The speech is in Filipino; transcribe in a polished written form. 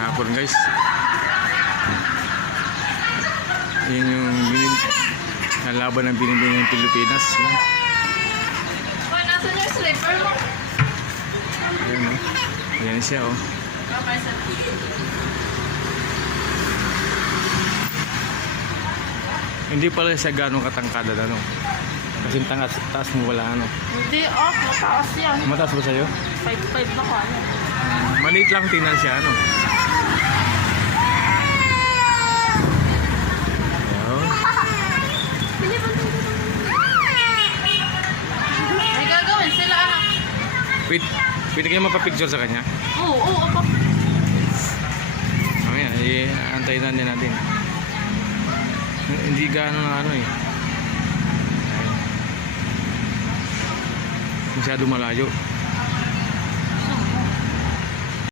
hapon guys. Yan yung laban ng binibining ng Pilipinas. Yan. Nasaan yung slipper mo? Ayan o. Ayan siya o. Hindi pala siya ganong katangkada na no. Kasi taas mo wala ano. Hindi, mataas yan. Mataas ba sa'yo? 5'5" na ko, ano? Maliit lang tingnan siya ano. May gagawin sila, anak. Pwede kayo mapapicture sa kanya? Oo, apa. Mamaya, antayin na din natin. Hindi gano'n na ano eh. Masyado malayo.